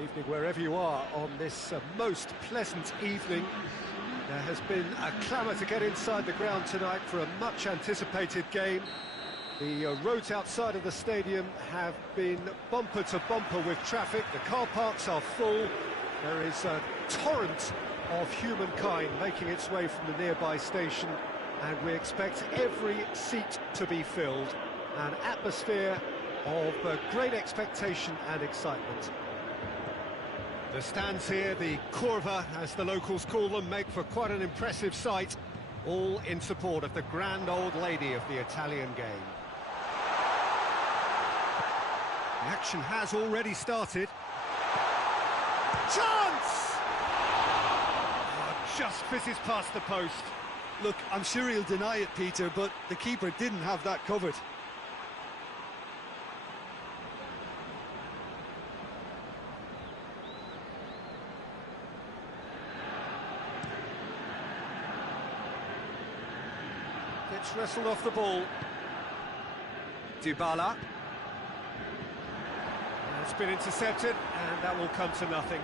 Evening wherever you are on this most pleasant evening. There has been a clamour to get inside the ground tonight for a much anticipated game. The roads outside of the stadium have been bumper to bumper with traffic. The car parks are full. There is a torrent of humankind making its way from the nearby station, and we expect every seat to be filled. An atmosphere of great expectation and excitement. The stands here, the curva, as the locals call them, make for quite an impressive sight, all in support of the grand old lady of the Italian game. The action has already started. Chance! Oh, just fizzes past the post. Look, I'm sure he'll deny it, Peter, but the keeper didn't have that covered. It's wrestled off the ball. Dybala. It's been intercepted, and that will come to nothing.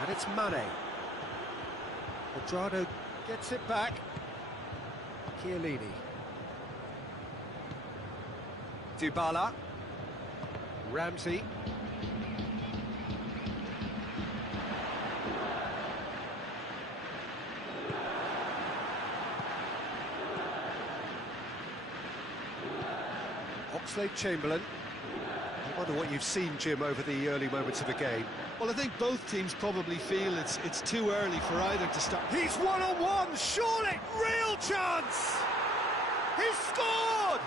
And it's Mane. Cuadrado gets it back. Chiellini. Dybala. Ramsey. Oxlade-Chamberlain. I wonder what you've seen, Jim, over the early moments of the game. Well, I think both teams probably feel it's too early for either to start. He's one-on-one, surely! Real chance! He's scored!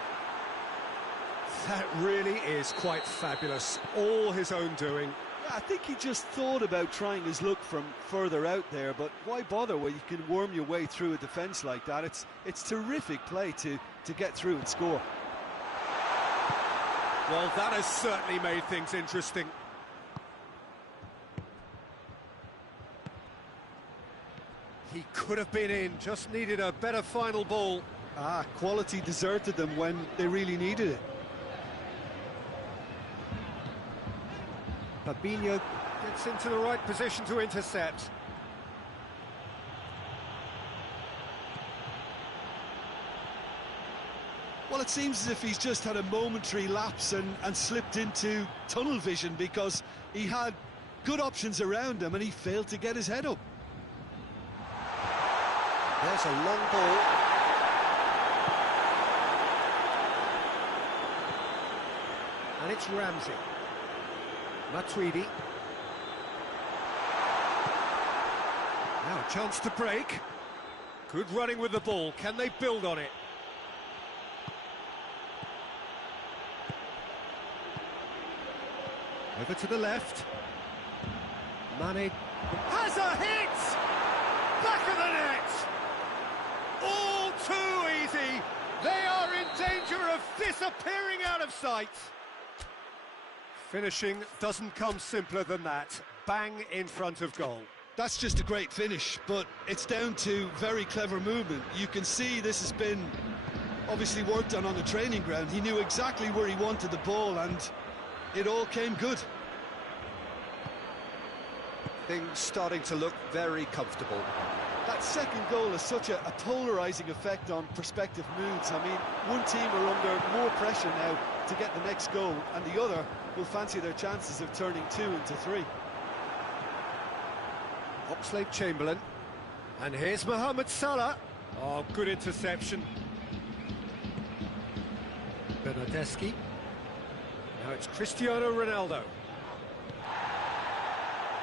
That really is quite fabulous. All his own doing. Yeah, I think he just thought about trying his luck from further out there, but why bother when you can worm your way through a defence like that? It's terrific play to get through and score. Well, that has certainly made things interesting. He could have been in, just needed a better final ball. Quality deserted them when they really needed it. Fabinho gets into the right position to intercept. Well, it seems as if he's just had a momentary lapse and slipped into tunnel vision, because he had good options around him and he failed to get his head up. There's a long ball. And it's Ramsey. Matuidi. Now a chance to break. Good running with the ball. Can they build on it? Over to the left. Mane has a hit! Back of the net! All too easy! They are in danger of disappearing out of sight! Finishing doesn't come simpler than that. Bang in front of goal. That's just a great finish, but it's down to very clever movement. You can see this has been obviously worked on the training ground. He knew exactly where he wanted the ball, and it all came good. Things starting to look very comfortable. That second goal has such a polarising effect on prospective moods. I mean, one team are under more pressure now to get the next goal, and the other will fancy their chances of turning 2 into 3. Oxlade-Chamberlain. And here's Mohamed Salah. Oh, good interception. Bernardeschi. Now it's Cristiano Ronaldo.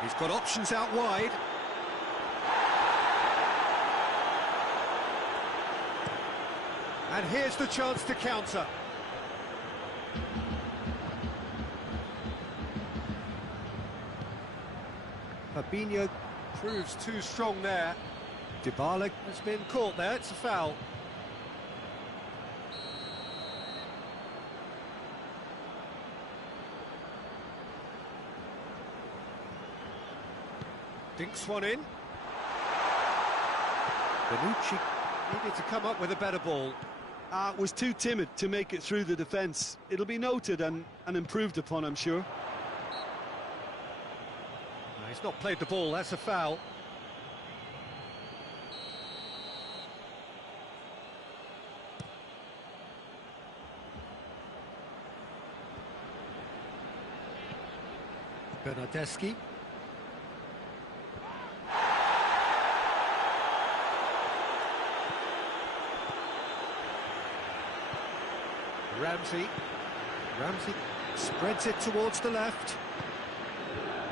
He's got options out wide. And here's the chance to counter. Fabinho proves too strong there. Dybala has been caught there, it's a foul. Dinks one in. Bonucci needed to come up with a better ball. Was too timid to make it through the defence. It'll be noted and improved upon, I'm sure. He's not played the ball, that's a foul. Bernardeschi. Ramsey spreads it towards the left.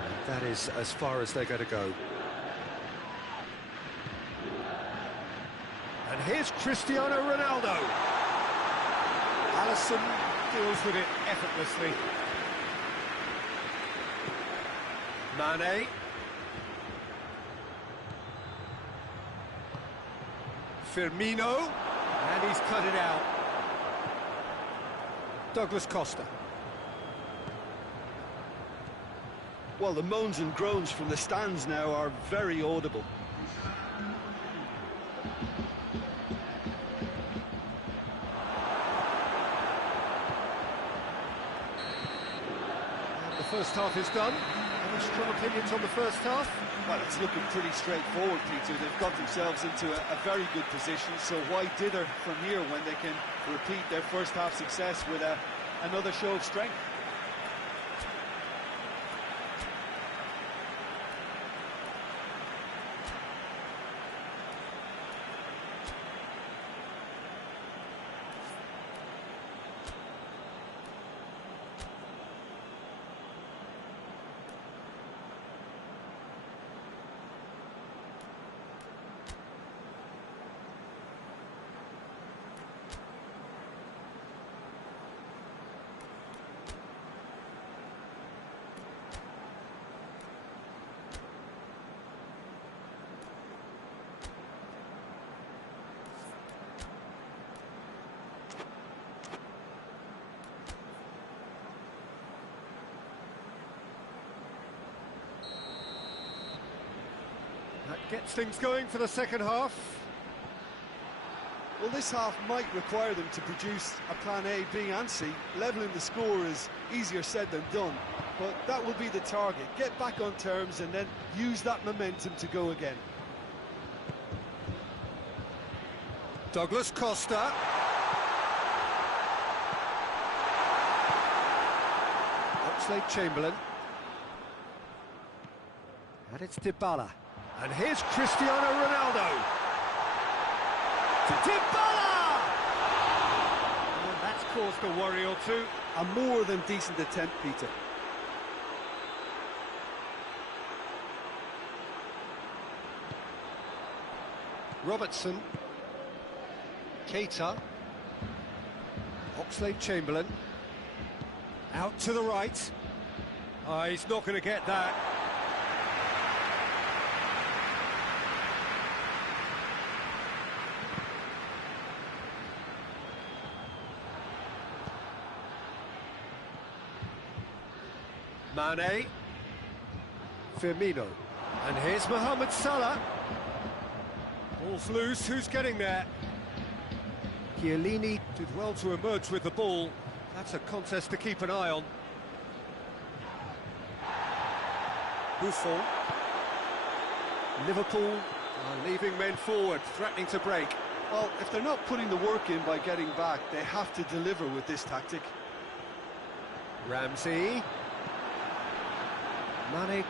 And that is as far as they're going to go. And here's Cristiano Ronaldo. Alisson deals with it effortlessly. Mane. Firmino. And he's cut it out. Douglas Costa. Well, the moans and groans from the stands now are very audible. And the first half is done. Any strong opinions on the first half? Well, it's looking pretty straightforward, Peter. They've got themselves into a very good position, so why dither from here when they can repeat their first half success with another show of strength? That gets things going for the second half. Well, this half might require them to produce a plan A, B and C. Levelling the score is easier said than done, but that will be the target. Get back on terms and then use that momentum to go again. Douglas Costa. Oxlade-Chamberlain. And it's Dybala. And here's Cristiano Ronaldo. To Dybala! And that's caused a worry or two. A more than decent attempt, Peter. Robertson. Keita. Oxlade-Chamberlain. Out to the right. He's not going to get that. Mane. Firmino. And here's Mohamed Salah. Ball's loose, who's getting there? Chiellini did well to emerge with the ball. That's a contest to keep an eye on. Buffon. Liverpool are leaving men forward, threatening to break. Well, if they're not putting the work in by getting back, they have to deliver with this tactic. Ramsey. Mane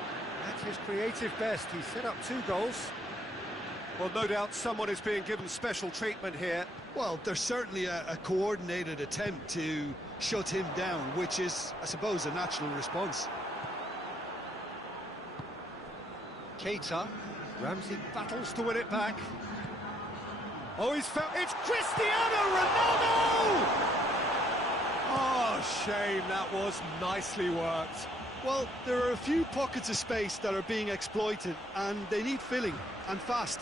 at his creative best. He set up 2 goals. Well, no doubt someone is being given special treatment here. Well, there's certainly a coordinated attempt to shut him down, which is, I suppose, a natural response. Keita. Ramsey battles to win it back. Oh, he's found... It's Cristiano Ronaldo! Oh, shame, that was nicely worked. Well, there are a few pockets of space that are being exploited, and they need filling, and fast.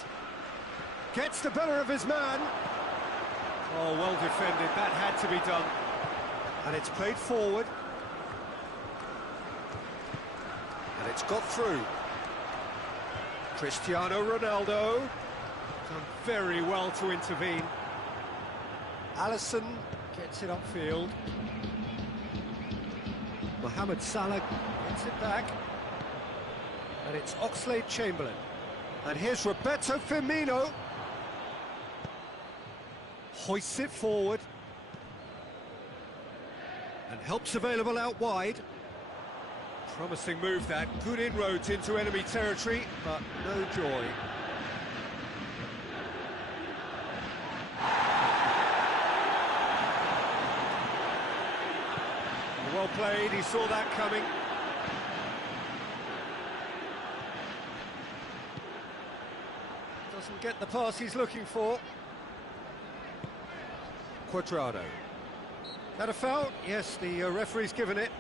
Gets the better of his man. Oh, well defended, that had to be done. And it's played forward. And it's got through. Cristiano Ronaldo. Done very well to intervene. Alisson gets it upfield. Mohamed Salah gets it back. And it's Oxlade-Chamberlain. And here's Roberto Firmino. Hoists it forward. And help's available out wide. Promising move that. Good inroads into enemy territory, but no joy. Well played, he saw that coming. Doesn't get the pass he's looking for. Cuadrado. Is that a foul? Yes, the referee's given it.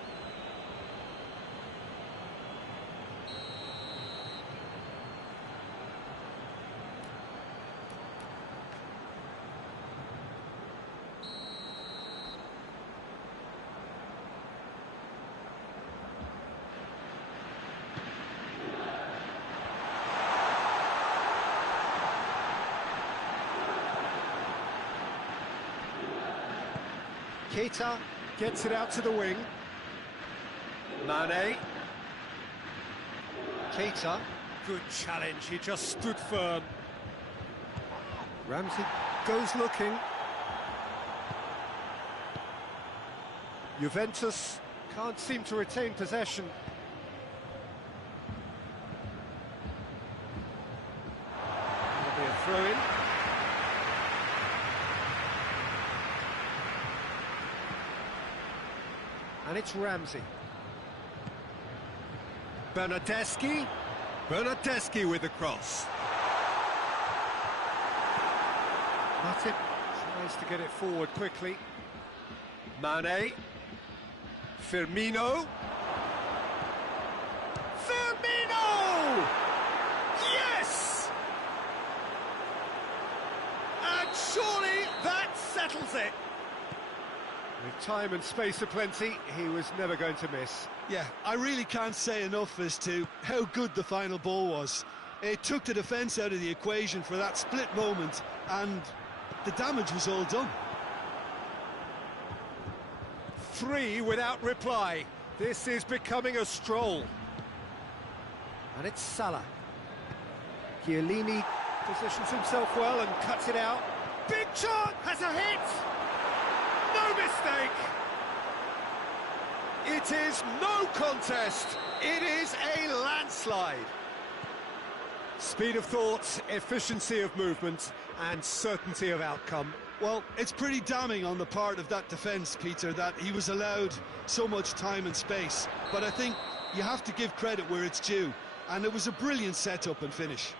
Keita gets it out to the wing. Mane. Keita. Good challenge, he just stood firm. Ramsey goes looking. Juventus can't seem to retain possession. There'll be a throw-in. And it's Ramsey. Bernardeschi. Bernardeschi with the cross. Matip tries to get it forward quickly. Mane. Firmino. Firmino! Yes! And surely that settles it. With time and space aplenty, he was never going to miss. Yeah, I really can't say enough as to how good the final ball was. It took the defence out of the equation for that split moment, and the damage was all done. 3 without reply. This is becoming a stroll. And it's Salah. Chiellini positions himself well and cuts it out. Big chance! Has a hit! No mistake! It is no contest. It is a landslide. Speed of thought, efficiency of movement, and certainty of outcome. Well, it's pretty damning on the part of that defence, Peter, that he was allowed so much time and space. But I think you have to give credit where it's due, and it was a brilliant setup and finish.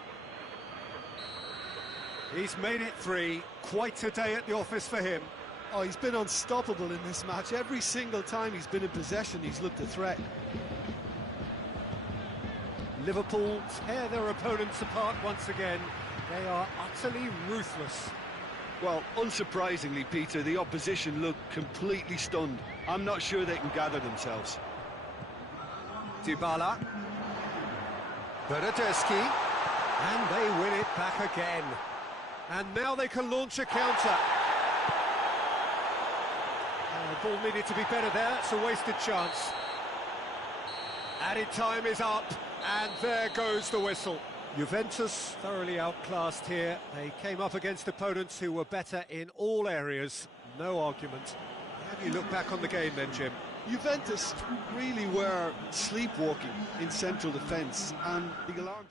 He's made it 3. Quite a day at the office for him. Oh, he's been unstoppable in this match. Every single time he's been in possession, he's looked a threat. Liverpool tear their opponents apart once again. They are utterly ruthless. Well, unsurprisingly, Peter, the opposition look completely stunned. I'm not sure they can gather themselves. Dybala. Bernardeschi. And they win it back again. And now they can launch a counter. The ball needed to be better there, it's a wasted chance. Added time is up, and there goes the whistle. Juventus thoroughly outclassed here. They came up against opponents who were better in all areas, no argument. How do you look back on the game then, Jim? Juventus really were sleepwalking in central defence, and the alarm...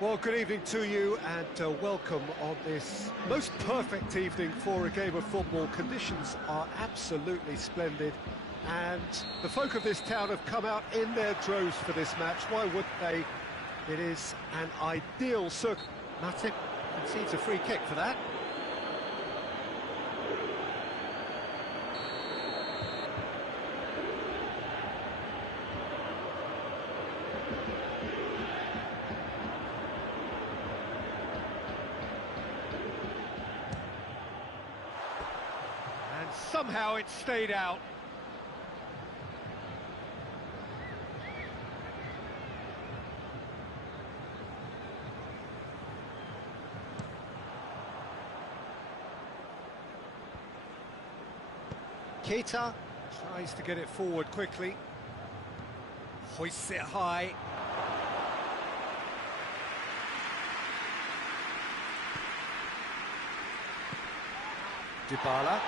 Well, good evening to you and welcome on this most perfect evening for a game of football. Conditions are absolutely splendid and the folk of this town have come out in their droves for this match. Why wouldn't they? It is an ideal circle. Matip concedes a free kick for that. Somehow it stayed out. Keita tries to get it forward quickly. Hoists it high. Dybala.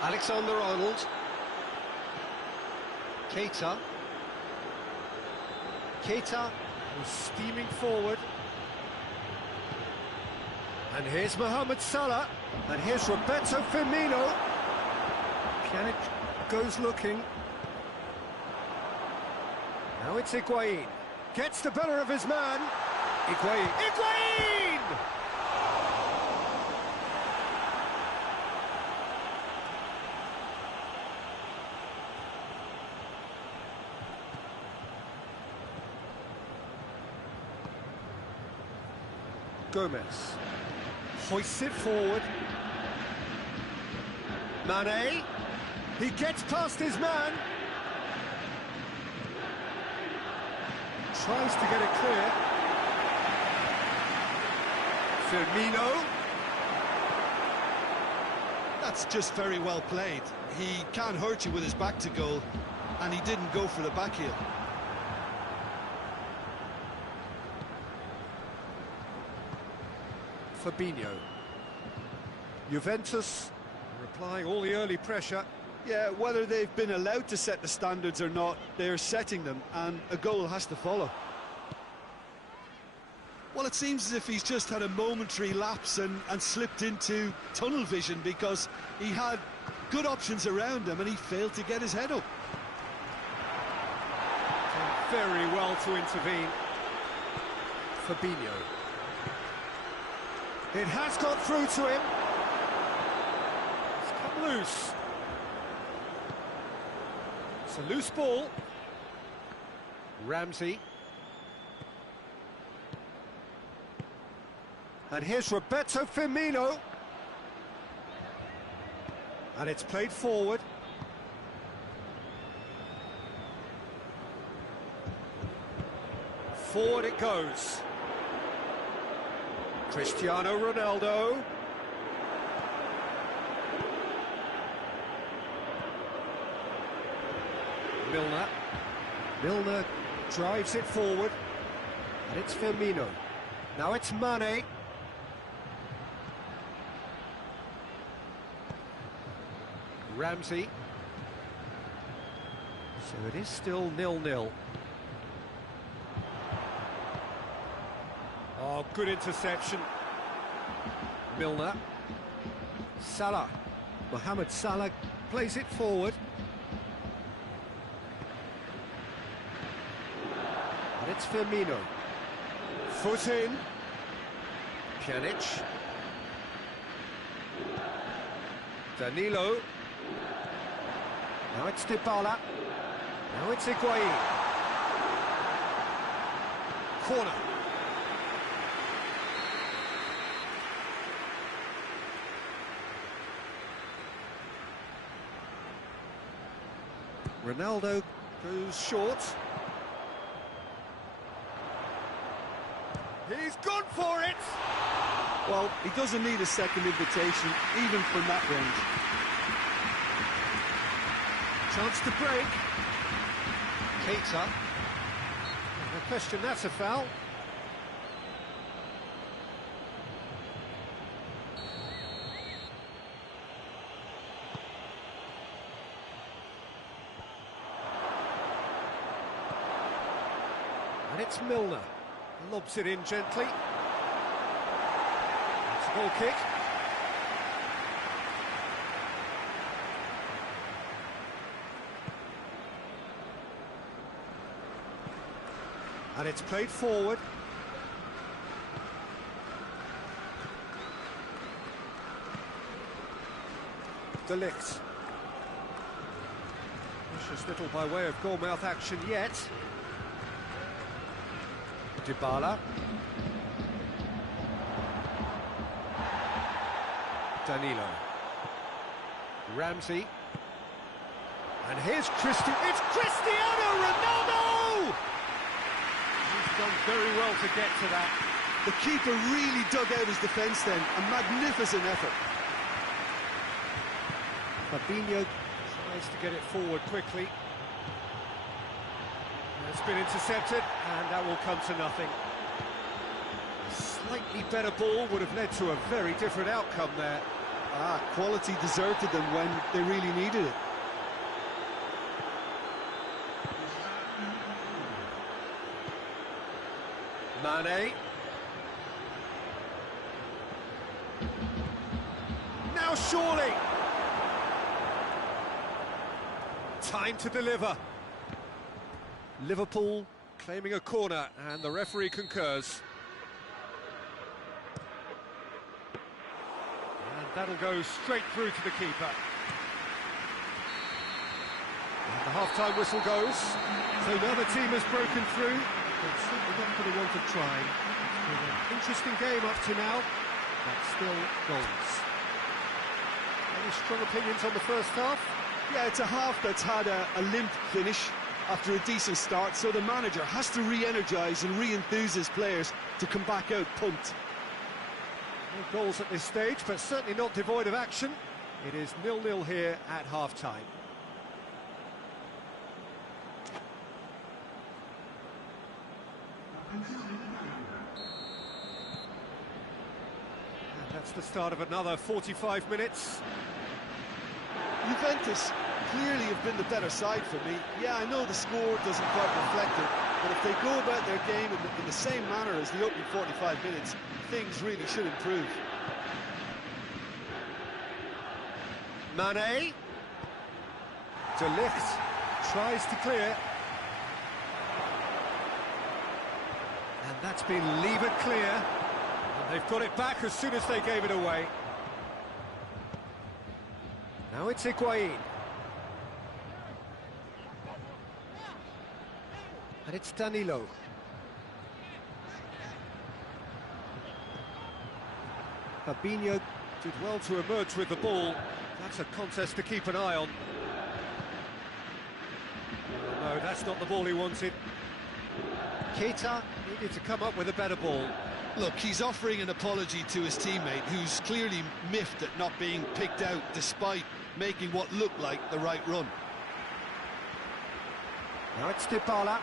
Alexander-Arnold. Keita. Keita was steaming forward. And here's Mohamed Salah. And here's Roberto Firmino. Pjanic goes looking. Now it's Higuain. Gets the better of his man. Higuain. Higuain! Gomez hoists it forward. Mane, he gets past his man. Tries to get it clear. Firmino. That's just very well played. He can't hurt you with his back to goal, and he didn't go for the back heel. Fabinho. Juventus applying all the early pressure. Yeah, whether they've been allowed to set the standards or not, they're setting them, and a goal has to follow. Well, it seems as if he's just had a momentary lapse and slipped into tunnel vision, because he had good options around him and he failed to get his head up. Done very well to intervene. Fabinho. It has got through to him. It's come loose. It's a loose ball. Ramsey. And here's Roberto Firmino. And it's played forward. Forward it goes. Cristiano Ronaldo. Milner drives it forward. And it's Firmino. Now it's Mane. Ramsey. So it is still 0-0. Oh, good interception. Milner. Salah. Mohamed Salah plays it forward. And it's Firmino. Foot in. Pjanic. Danilo. Now it's Dybala. Now it's Higuain. Corner. Ronaldo goes short. He's gone for it! Well, he doesn't need a second invitation, even from that range. Chance to break. Keita. No question, that's a foul. And it's Milner. Lobs it in gently. It's a goal kick. And it's played forward. De Ligt. Precious little by way of goalmouth action yet. Dybala. Danilo. Ramsey. And here's it's Cristiano Ronaldo! He's done very well to get to that. The keeper really dug out his defence then. A magnificent effort. Fabinho tries to get it forward quickly. And it's been intercepted, and that will come to nothing. A slightly better ball would have led to a very different outcome there. Quality deserted them when they really needed it. Mane. Now surely. Time to deliver. Liverpool claiming a corner, and the referee concurs. And that'll go straight through to the keeper. And the half-time whistle goes. So now the team has broken through. It's simply not for the want of trying. It's been an interesting game up to now, but still goals. Any strong opinions on the first half? Yeah, it's a half that's had a limp finish after a decent start, so the manager has to re-energise and re-enthuse his players to come back out pumped. No goals at this stage, but certainly not devoid of action. It is 0-0 here at half-time. And that's the start of another 45 minutes. Juventus clearly have been the better side for me. Yeah, I know the score doesn't quite reflect it, but if they go about their game in the same manner as the opening 45 minutes, things really should improve. Mane. De Ligt tries to clear. And that's been levered clear. And they've got it back as soon as they gave it away. Now it's Higuain. And it's Danilo. Fabinho did well to emerge with the ball. That's a contest to keep an eye on. Oh, no, that's not the ball he wanted. Keita needed to come up with a better ball. Look, he's offering an apology to his teammate, who's clearly miffed at not being picked out despite making what looked like the right run. Now it's Dybala.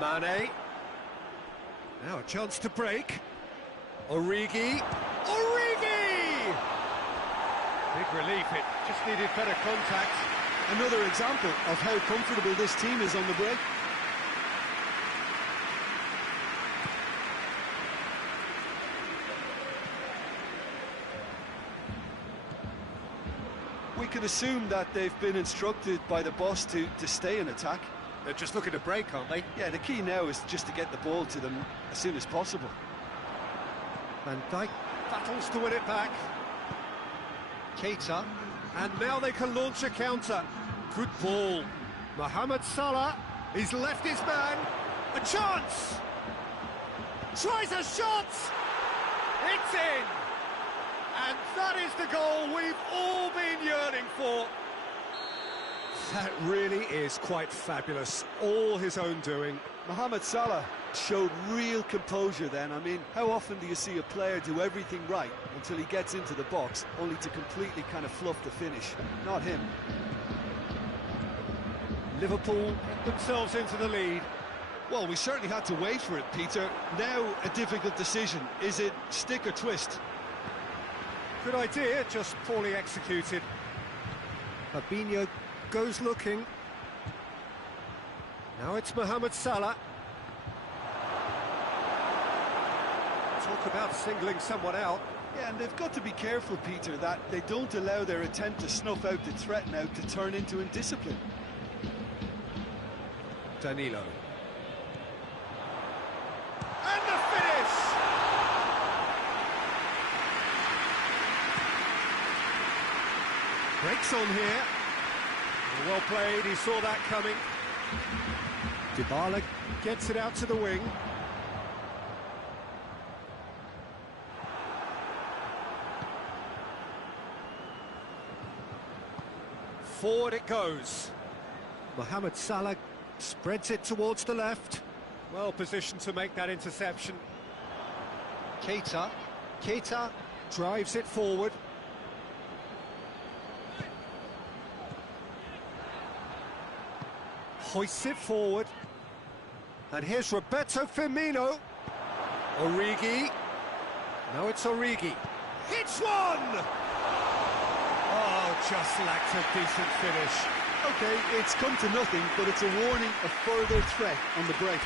Mane. Now a chance to break. Origi. Big relief, it just needed better contact. Another example of how comfortable this team is on the break. We can assume that they've been instructed by the boss to stay in attack. They're just looking to break, aren't they? Yeah, the key now is just to get the ball to them as soon as possible. Van Dijk battles to win it back. Keita, and now they can launch a counter. Good ball. Mohamed Salah, he's left his man. A chance! Tries a shot! It's in! And that is the goal we've all been yearning for. That really is quite fabulous. All his own doing. Mohamed Salah showed real composure then. I mean, how often do you see a player do everything right until he gets into the box, only to completely kind of fluff the finish? Not him. Liverpool get themselves into the lead. Well, we certainly had to wait for it, Peter. Now a difficult decision. Is it stick or twist? Good idea, just poorly executed. Fabinho goes looking. Now it's Mohamed Salah. Talk about singling someone out. Yeah, and they've got to be careful, Peter, that they don't allow their attempt to snuff out the threat now to turn into indiscipline. Danilo. And the finish! Breaks on here. Well played, he saw that coming. Dybala gets it out to the wing. Forward it goes. Mohamed Salah spreads it towards the left. Well positioned to make that interception. Keita drives it forward. Hoists it forward. And here's Roberto Firmino. Origi. No, it's Origi. Hits one! Oh, just lacked a decent finish. Okay, it's come to nothing, but it's a warning of further threat on the break.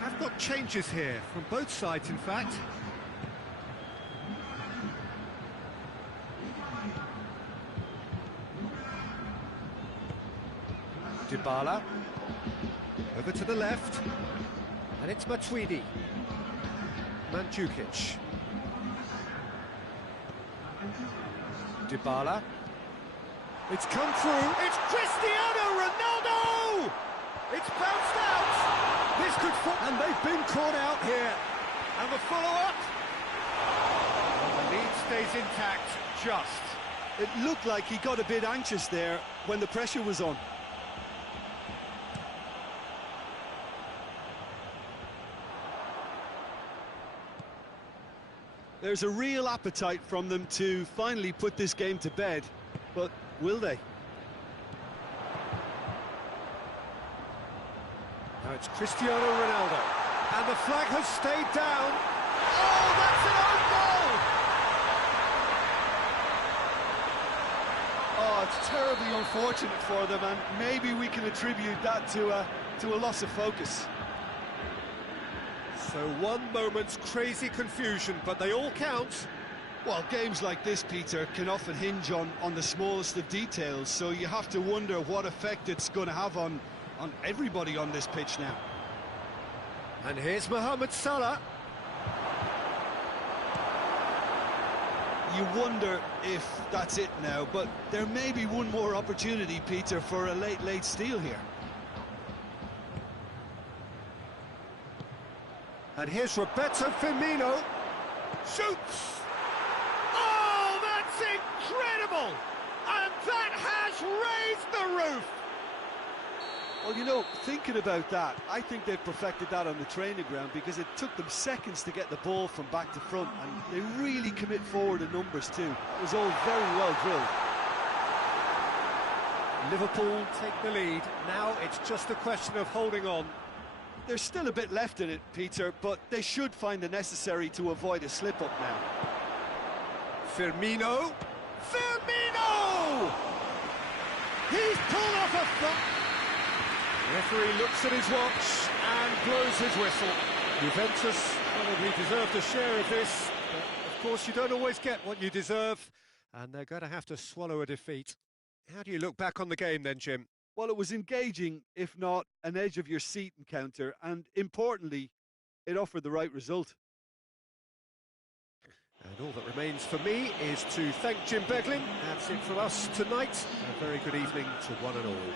Have got changes here from both sides, in fact. Dybala over to the left, and it's Matuidi. Mandzukic. Dybala. It's come through. It's Cristiano Ronaldo. It's bounced out. This could fall, and they've been caught out here. And the follow-up. The lead stays intact, just. It looked like he got a bit anxious there when the pressure was on. There's a real appetite from them to finally put this game to bed, but will they? Now it's Cristiano Ronaldo, and the flag has stayed down. Oh, that's an own goal! Oh, it's terribly unfortunate for them, and maybe we can attribute that to a loss of focus. So one moment's crazy confusion, but they all count. Well, games like this, Peter, can often hinge on the smallest of details, so you have to wonder what effect it's going to have on everybody on this pitch now. And here's Mohamed Salah. You wonder if that's it now, but there may be one more opportunity, Peter, for a late steal here. And here's Roberto Firmino. Shoots! Oh, that's incredible! And that has raised the roof! Well, you know, thinking about that, I think they've perfected that on the training ground because it took them seconds to get the ball from back to front, and they really commit forward in numbers too. It was all very well drilled. Liverpool take the lead. Now it's just a question of holding on. There's still a bit left in it, Peter, but they should find the necessary to avoid a slip-up now. Firmino! Firmino! He's pulled off a foot! Referee looks at his watch and blows his whistle. Juventus probably deserved a share of this, but of course you don't always get what you deserve, and they're going to have to swallow a defeat. How do you look back on the game then, Jim? Well, it was engaging, if not an edge-of-your-seat encounter, and importantly, it offered the right result. And all that remains for me is to thank Jim Beglin. That's it from us tonight. A very good evening to one and all.